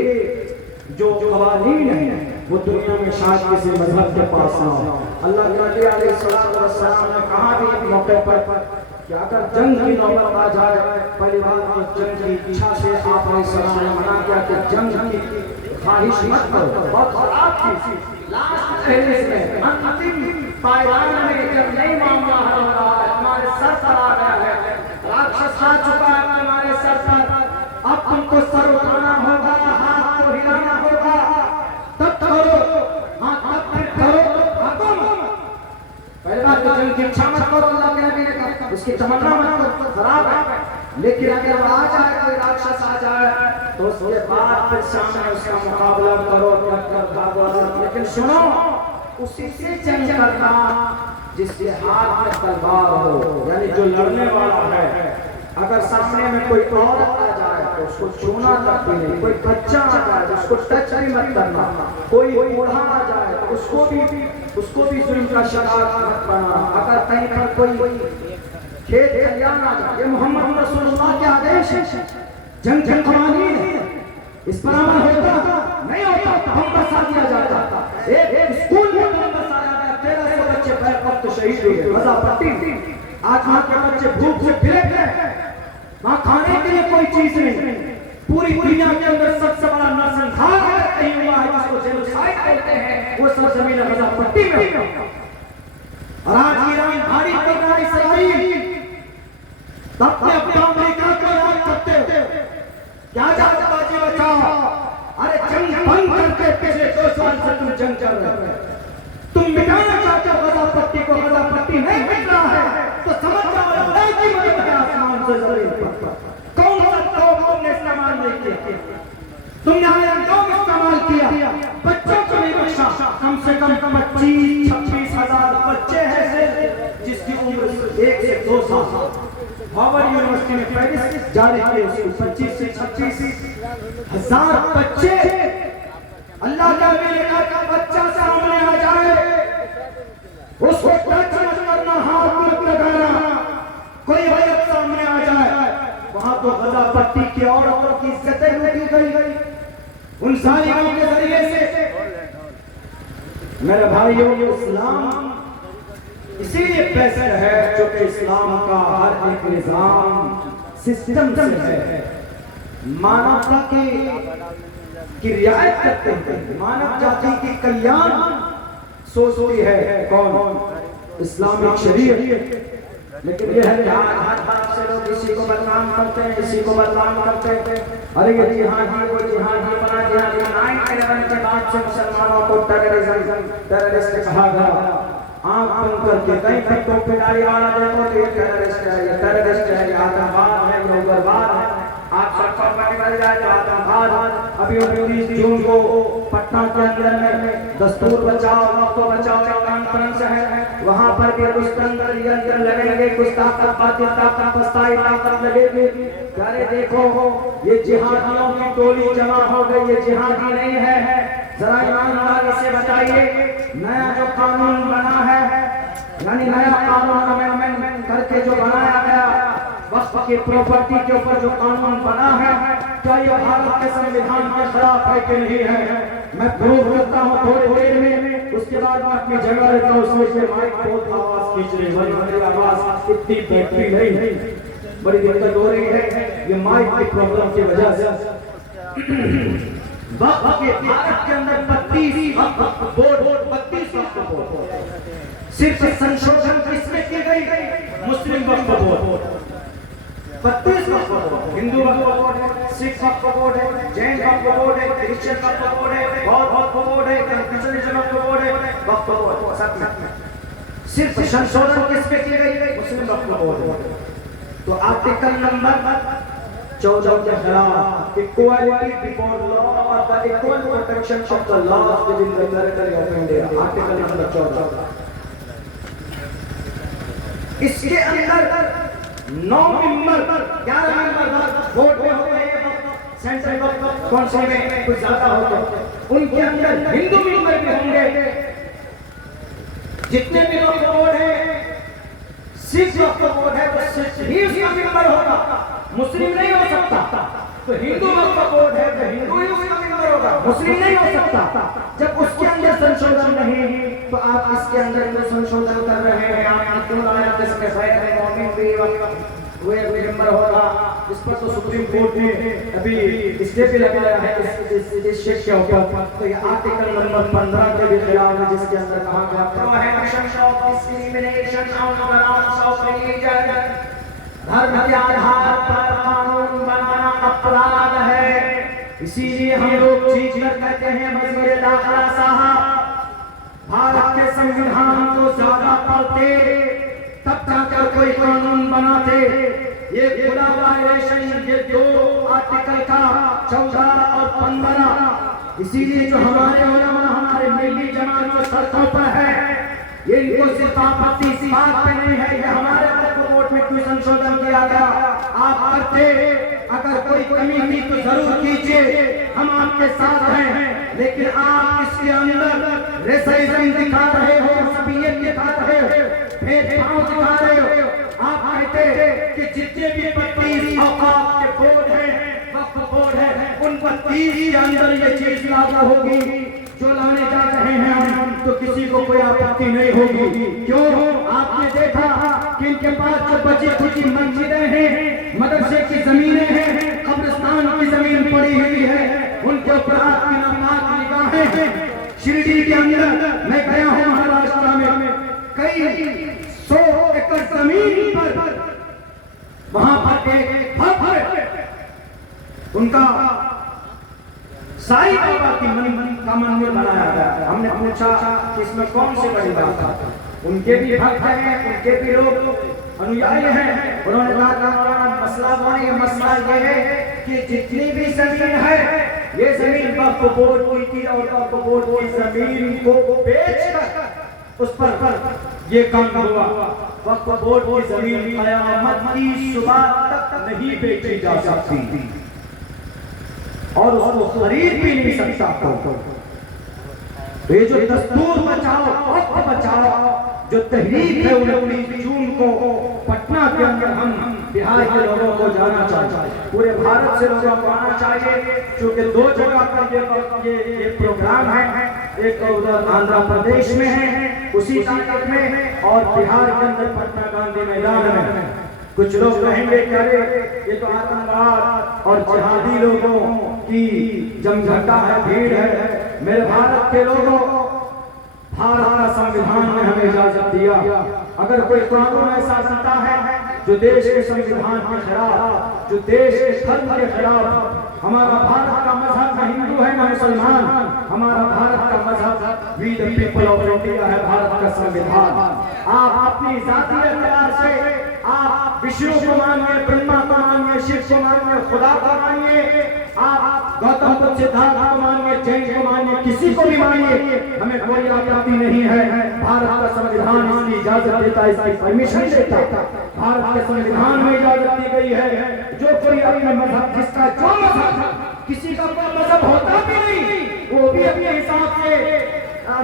जो क़वानीन हैं वो दुनिया में शायद किसी मजहब के पास ना हो। अल्लाह के नबी अलैहिस्सलाम ने कहा भी एक मौके पर कि अगर जंग की नौबत आ जाए, पहली बात जंग की इच्छा से आप अलैहिस्सलाम ने मना किया कि जंग की ख्वाहिश मत करो, बहुत खराब चीज। लास्ट फेज में अंतिम पायदान में जब नहीं मामला हो रहा है, हमारे सर पर आ गया है, राक्षस आ चुका है हमारे सर पर, अब तुमको सर उठाना होगा, हाथ को हिलाना होगा, तब करो, हाँ तब फिर करो, पहले बात तो जंग की इच्छा मत करो। अल्लाह के नबी ने कहा उसकी तमन्ना मत करो, खराब है। लेकिन अगर आ जाए कोई राक्षस आ जाए तो उसके बाद फिर सामने उसका मुकाबला करो, लेकिन सुनो उसी से जंग करना जिसके हाथ में तलवार हो, यानी जो लड़ने वाला है। अगर सामने में कोई औरत आ जाए, कोई उसको छूना तक भी नहीं। कोई बच्चा आ जाए उसको टच भी मत करना। कोई बूढ़ा आ जाए तो उसको भी जुल्म का शिकार मत बनाना। अगर कहीं पर कोई खेत खलियान आ जाए, ये मोहम्मद रसूलुल्लाह के आदेश है, जंग कवानीन है, इस पर अमल होता नहीं होता हम बसा दिया जाता। एक स्कूल में हम बसाया गया, 1300 बच्चे बैक वक्त शहीद हुए गजा पट्टी। आज वहाँ के बच्चे भूख से बिलख रहे, वहाँ खाने के लिए कोई चीज नहीं। पूरी दुनिया के अंदर सबसे बड़ा नरसंहार कहीं हुआ है जिसको जेनोसाइड कहते हैं, वो सब जमीन गजा पट्टी में। और आज ईरान भारी कर रहा है इसराइल, तब भी अपने अमेरिका को याद करते हो क्या जातबाजी बचाओ। अरे जंग बंद करके पिछले 2 साल से तुम जंग चल रहे हो, तुम मिटाना चाहते हो गजा पट्टी को। गजा पट्टी नहीं मिट रहा है तो समझ जाओ अल्लाह की मदद है आसमान से जमीन पर। कौन सा तोप तुमने इस्तेमाल नहीं किया, तुमने आयरन डोम इस्तेमाल किया, बच्चों को नहीं बख्शा। कम से कम 25-26 हजार बच्चे हैं जिसकी उम्र 1 से 2 साल। हार्वर्ड यूनिवर्सिटी ने पेरिस जारी किए, उसको 25 से 26 हजार बच्चे। अल्लाह का मिलेगा का बच्चा सामने आ जाए, उसको टच मत करना, हाथ मत लगाना। कोई औरत सामने आ जाए, वहां तो गजा पट्टी की औरतों की इज्जतें लूटी गई उन जालिमों के जरिए से। मेरे भाइयों, इस्लाम इसीलिए बेहतर है क्योंकि इस्लाम का हर एक निजाम सिस्टम से है, मानवता की रियायत करते हैं, मानव जाति की कल्याण सोचती है कौन? इस्लामिक शरीयत। लेकिन ये है हाथ से लोग इसी को बदनाम करते हैं, इसी को बदनाम करते हैं। अरे ये जिहादी को जिहादी बना दिया। 9/11 के बाद से मुसलमानों को टेररिस्ट कहा गया। आंख बंद करके कहीं पर टोपी डाली वाला देखो तो ये टेररिस्ट है, ये टेररिस्ट है, ये आतंकवाद है, ये उग्रवाद है। आप सबको पता चल जाए तो आतंकवाद। अभी 19 जून को पटना के अंदर में दस्तूर बचाओ वक्त बचाओ कॉन्फ्रेंस है, वहां पर भी दुष्कर्म यंत्र लगेंगे, कुछ ताकत बातें ताकत पछताई ताकत लगेगी। अरे देखो ये जिहादियों की टोली जमा हो गई, ये जिहादी नहीं है। जरा ईमानदारी से बताइए, नया जो कानून बना है, यानी नया कानून अमेंडमेंट करके जो बनाया गया वक्फ की प्रॉपर्टी के ऊपर जो कानून बना है, क्या ये भारत के संविधान के खिलाफ है कि नहीं है? मैं प्रूव करता हूँ थोड़ी देर में, उसके बाद मैं अपनी जगह रहता हूँ। उसमें माइक बहुत आवाज खींच रही है, मेरी आवाज इतनी बैटरी नहीं, बड़ी दिक्कत हो रही है ये माइक की प्रॉब्लम की वजह से। वक्फ के भारत के अंदर 32 वक्फ बोर्ड, सिर्फ संशोधन किसमें की गई? मुस्लिम वक्फ बोर्ड। 32 वक्फ बोर्ड, हिंदू वक्फ बोर्ड है, सिख वक्फ बोर्ड है, जैन वक्फ बोर्ड है, क्रिश्चियन वक्फ बोर्ड है, बौद्ध वक्फ बोर्ड है, कन्फ्यूशनिज्म वक्फ बोर्ड है, वक्फ बोर्ड सब में सिर्फ संशोधन किसमें की गई? मुस्लिम वक्फ बोर्ड। तो आर्टिकल नंबर 14 के खिलाफ इक्वालिटी बिफोर लॉ और the equal protection of the laws within the territory of India, article number 14। इसके अंदर 9 मेंबर 11 मेंबर वोट में होते हैं, सेंट्रल वक्फ काउंसिल में कुछ ज्यादा होते हैं, उनके अंदर हिंदू मेंबर भी होंगे। जितने भी लोग वोट है, सिख वक्फ बोर्ड है तो सिख ही उसका मेंबर होगा, मुस्लिम नहीं हो सकता। तो हिंदू वक्फ बोर्ड है तो हिंदू ही उसका मेंबर होगा, मुस्लिम नहीं हो सकता। जब उसके अंदर संशोधन नहीं तो आप इसके अंदर संशोधन कर रहे हैं। आप क्यों लाया जिसके फायदे में मौमिन भी वे मेंबर होगा? इस पर तो सुप्रीम कोर्ट ने अभी स्टे भी लगाया है इस शेख के ऊपर। तो ये आर्टिकल नंबर 15 के भी खिलाफ है, जिसके अंदर कहा गया prohibition of discrimination on grounds of religion, धर्म के आधार पर कानून बनाना अपराध है। इसीलिए हम लोग चीज कर कहते हैं वज़ीर दाखिला साहब भारत के संविधान को ज्यादा पढ़ते तब जाकर कोई कानून बनाते। ये खुला वायलेशन ये 2 आर्टिकल का 14 और 15। इसीलिए जो हमारे उलमा हमारे मिली जमात जो सड़कों पर है, ये इनको सिर्फ आपत्ति इस बात पे नहीं है ये हमारे वक्फ बोर्ड में कोई संशोधन किया गया। आप करते अगर कोई कमी थी तो जरूर कीजिए, हम आपके साथ हैं। लेकिन आप इसके अंदर रेसिज्म दिखा रहे हो, सबीयत दिखा रहे हो, भेदभाव दिखा रहे हो। आप कहते कि जितने भी 32 औकाफ के बोर्ड हैं, वक्फ बोर्ड है, उन 32 के अंदर ये चीज लागू होगी जो लाने जा रहे हैं हम, तो किसी को कोई आपत्ति नहीं होगी। क्यों? आपने देखा कि इनके पास जो बची खुची मस्जिदें हैं, मदरसे की जमीनें हैं, कब्रिस्तान की जमीन पड़ी हुई है, उनके ऊपर आपकी नापाक निगाहें हैं। शिरडी के अंदर मैं गया हूँ महाराष्ट्र में, कई 100 एकड़ जमीन पर वहां पर एक भव्य उनका साईं बाबा की का मंदिर बनाया गया। हमने पूछा कि इसमें कौन सी बड़ी बात है? उनके भी भक्त हैं, उनके भी लोग अनुयायी हैं। उन्होंने कहा मसला नहीं है, मसला ये है कि जितनी भी जमीन है, ये जमीन वक्फ बोर्ड की थी और वक्फ बोर्ड की जमीन को बेचकर उस पर ये काम हुआ। वक्फ बोर्ड की जमीन क़यामत की सुबह तक नहीं बेची जा सकती और उसको खरीद भी नहीं सकता। तो ये जो दस्तूर बचाओ, वक्फ बचाओ जो तहरीक है, 19 जून को पटना के अंदर हम बिहार के लोगों को जाना चाहिए, पूरे भारत से लोगों को आना चाहिए। क्योंकि 2 जगह पर ये प्रोग्राम है, एक उधर आंध्र प्रदेश में है उसी तारीख में, और बिहार के अंदर पटना गांधी मैदान में। कुछ लोग कहेंगे कि अरे ये तो आतंकवाद और जिहादी लोगों की जमघटा है, भीड़ है। मेरे भारत के लोगों, भारत का संविधान ने हमें इजाजत दिया। अगर कोई कानून ऐसा बनता है जो देश के संविधान के खिलाफ, जो देश के धर्म के खिलाफ, हमारा भारत का मजहब न हिंदू है न मुसलमान, हमारा भारत का मजहब we the people of India है, भारत का संविधान। आप अपनी जातीय प्यार से आप विष्णु को मानिए, ब्रह्मा को मानिए, शिव को मानिए, खुदा को मानिए, आप गौतम बुद्ध सिद्धार्थ को मानिए, जैन को मानिए, किसी को भी मानिए, हमें कोई आपत्ति नहीं है। भारत का संविधान इसकी इजाजत देता है, इसकी परमिशन देता है। भारत के संविधान में इजाजत दी गई है, जो कोई अपने मजहब, जिसका जो मजहब, किसी का कोई मजहब होता भी नहीं, वो भी अपने हिसाब से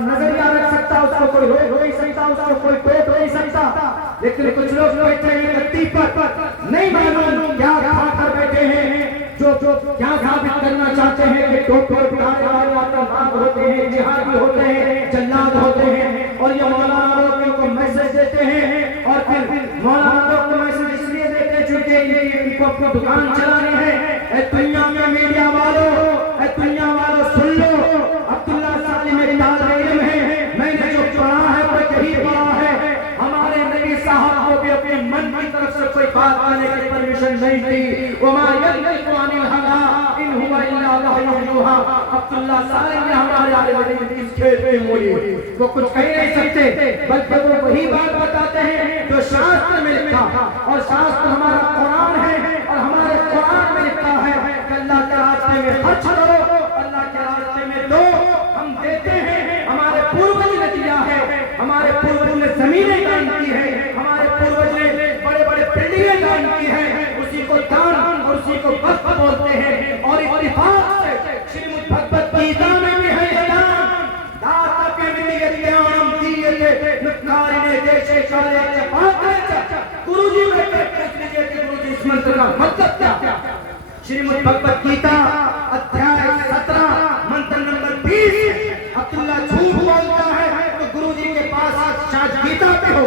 नजरिया रख सकता, उसको कोई रोक नहीं सकता, उसको कोई टोक नहीं सकता। लेकिन कुछ लोग बैठे हैं गद्दी पर, नहीं मालूम क्या खाकर बैठे हैं, जो क्या साबित करना चाहते हैं कि टोपी उठाने वाले आतंकवादी होते हैं, जिहादी होते हैं, जल्लाद होते हैं। और ये मौलाना लोग को मैसेज देते हैं, और फिर मौलाना लोग को मैसेज इसलिए देते हैं क्योंकि इनको अपनी दुकान चलानी है। दुनिया में मीडिया वालों, दुनिया वालों सुन लो, अब्दुल्ला सालिम एक तालिब इल्म है, मैंने जो पढ़ा है वो यही पढ़ा है। हमारे नबी साहब को भी अपने मन की तरफ से कोई बात करने की परमिशन नहीं थी। वमा यल्क़ु अनिल हवा इन हुवा इल्ला वह्युन यूहा। अब्दुल्ला सालिम ने हमारे आलिम की खेत में बोली तो कुछ कह नहीं सकते, बल्कि वो वही बात बताते हैं जो शास्त्र में लिखा, और शास्त्र हमारा कुरान है, और हमारे कुरान में लिखा है कि अल्लाह के रास्ते में खर्च करो, अल्लाह के रास्ते में दो। हम देते हैं, हमारे पूर्वज ने दिया है, हमारे पूर्वज ने जमीनें दान की है, हमारे पूर्वज ने बड़े बड़े बिल्डिंगें दान की है, उसी को दान और उसी को वक्फ बोलते हैं। और इत्तिफाक से श्रीमद् भगवत गीता में भी है दान, दाता के विद्याम दीयते नुकारिने देशे काले चपाते। गुरुजी ने पूछ लीजिए कि गुरुजी इस मंत्र का मतलब क्या? श्रीमद् भगवत गीता अध्याय 17 मंत्र नंबर 20। अब्दुल्ला झूठ बोलता है तो गुरुजी के पास शायद गीता पे हो,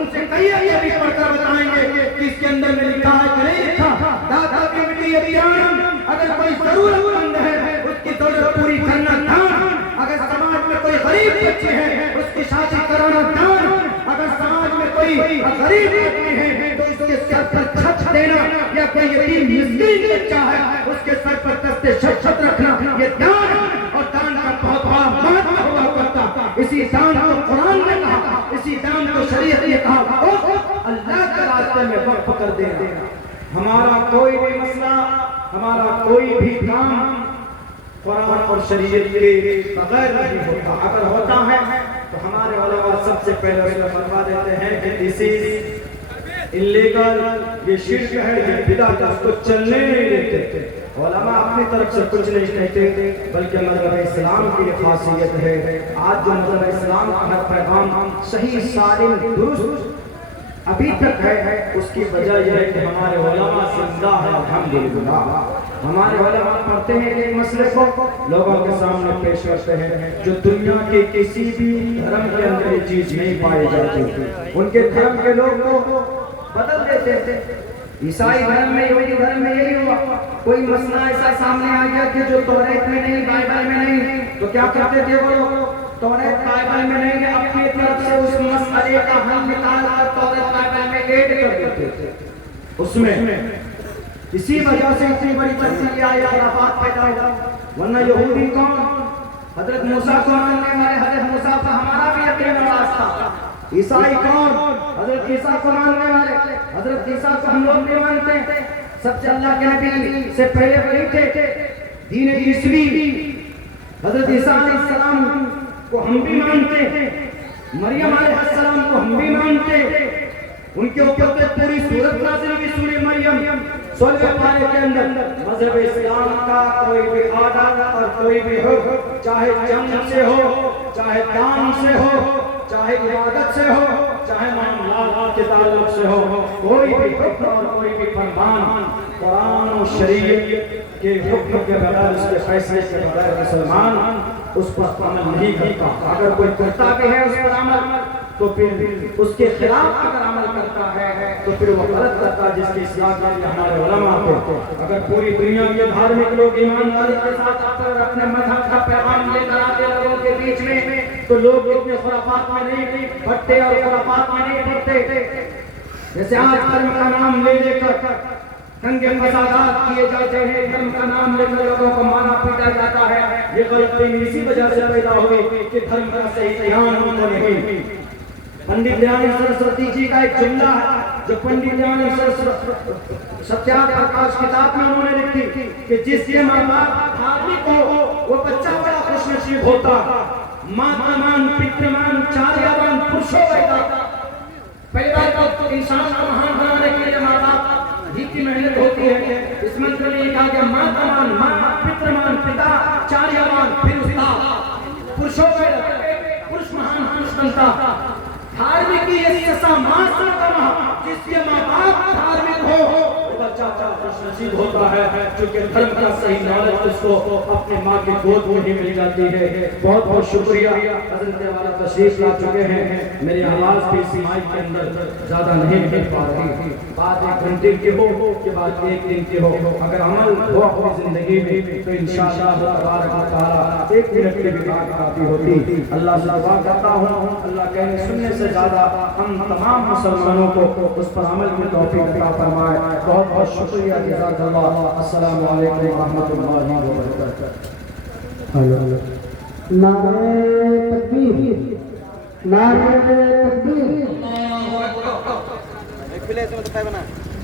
उनसे कहिए अभी पढ़कर बताएंगे कि इसके अंदर में लिखा है कि नहीं लिखा। दादा की बेटी अभियान, अगर कोई जरूरतमंद है उसकी जरूरत पूरी करना दान, अगर समाज में कोई गरीब बच्चे हैं उसकी शादी कराना दान, अगर समाज में कोई गरीब बच्चे हैं तो उसके सर पर छत देना, या कोई यतीम मिस्कीन बच्चा है उसके सर पर दस्ते छत रखना, ये दान। और दान का बहुत बड़ा महत्व हुआ करता। इसी दान को कुरान ने कहा, इसी दान को शरीयत ने कहा, अल्लाह के रास्ते में वक्फ कर देना। हमारा कोई भी मसला, हमारा कोई भी काम कुरान और शरीयत के बगैर नहीं होता। अगर होता है तो हमारे उलमा सबसे पहले फतवा देते हैं कि दिस इज इल्लीगल, ये शिर्क है, ये बिदअत है, उसको चलने नहीं देते। उलमा अपनी तरफ से कुछ नहीं कहते, बल्कि मज़हब इस्लाम की ये खासियत है। आज जो मज़हब इस्लाम का हर पैगाम सही सालिम दुरुस्त अभी तक है, उसकी वजह यह है कि हमारे उलमा जिंदा है, अल्हम्दुलिल्लाह। हमारे उलमा पढ़ते हैं एक मसले को लोगों के सामने पेश करते हैं, जो दुनिया के किसी भी धर्म के अंदर ये चीज नहीं पाई जाती। उनके धर्म के लोग को बदल देते थे। ईसाई धर्म में, यहूदी धर्म में यही हुआ, कोई मसला ऐसा सामने आ गया कि जो तौरात में नहीं, बाइबल में नहीं, तो क्या करते थे वो लोग? तौरात बाइबल में नहीं, अपनी तरफ से उस मसले का हल निकाल कर तौरात बाइबल में ऐड कर देते थे। उसमें इसी वजह से इतनी बड़ी तब्दीली आई, खिलाफत पैदा हुआ। वरना यहूदी कौन? हजरत मूसा को मानने वाले, हजरत मूसा पर हमारा भी यकीन नमाज था। ईसाई कौन? हजरत ईसा को मानने वाले, हजरत ईसा को हम लोग भी मानते। सबसे अल्लाह के नबी से पहले वही थे। दीन ईसवी हजरत ईसा अलैहिस्सलाम को हम भी मानते, मरियम अलैहिस्सलाम को हम भी मानते। उनके ऊपर पे पूरी सूरत नाज़िल हुई, सूरह मरियम 16वें पारे के अंदर। मज़हब इस्लाम का कोई भी आदत और कोई भी हुक्म, चाहे जंग से हो, चाहे दान से हो, चाहे इबादत से हो, चाहे मामलात के ताल्लुक से हो, कोई भी हुक्म और कोई भी फरमान कुरान और शरीयत के हुक्म के बगैर, उसके फैसले के बगैर मुसलमान उस पर अमल नहीं करता। अगर कोई करता भी है उस पर अमल, तो फिर उसके खिलाफ अगर अमल करता है तो फिर वो गलत करता है, जिसकी इस्लाह के लिए हमारे उलमा को। अगर पूरी दुनिया के धार्मिक लोग ईमानदारी के साथ आकर अपने मजहब का पैगाम लेकर आते लोगों के बीच में, तो लोग इतने खुराफात में नहीं फटते और खुराफात में नहीं पड़ते। जैसे आज धर्म का नाम ले लेकर दंगे फसादात किए जाते हैं, धर्म का नाम लेकर लोगों को मारा पीटा जाता है। ये गलती इसी वजह से पैदा हुई कि धर्म का सही ध्यान उनको नहीं। पंडित दयानंद सरस्वती जी का एक जुमला है, जो पंडित दयानंद सरस्वती सत्याग्रह प्रकाश किताब में उन्होंने लिखी कि जिसके माँ बाप धार्मिक हो वो बच्चा बड़ा खुशनसीब होता। मातृमान, पितृमान, चार्यवान पुरुषों का पहली बार तो इंसान को महान बनाने के लिए माँ बाप ही की मेहनत होती है। इस मंत्र में कहा गया मातृमान, माँ, पितृमान, पिता, चार्यवान, फिर उसका पुरुषों का पुरुष महान पुरुष बनता। धार्मिक की जिसके माँ बाप धार्मिक हो बच्चा खुशनसीब होता है, क्योंकि धर्म का सही नॉलेज उसको अपने माँ की गोद में ही मिल जाती है। बहुत बहुत शुक्रिया। हज़रत वाला तशरीफ ला चुके हैं, मेरी आवाज़ भी इस माइक के अंदर ज़्यादा नहीं निकल पा रही। बात 1 घंटे की हो कि बात 1 दिन की हो, अगर अमल हो अपनी ज़िंदगी में तो इंशाअल्लाह तबारक व तआला 1 मिनट की भी बात काफ़ी होती। अल्लाह से दुआ करता हूँ, अल्लाह कहने सुनने से ज़्यादा हम तमाम मुसलमानों को उस पर अमल की तौफीक अता फरमाए। बहुत बहुत शुक्रिया। जज़ाकल्लाह। अस्सलामु अलैकुम व रहमतुल्लाहि व बरकातहू। हेलो, नारे तकबीर, नारे तकबीर। एक प्लेट में तो बना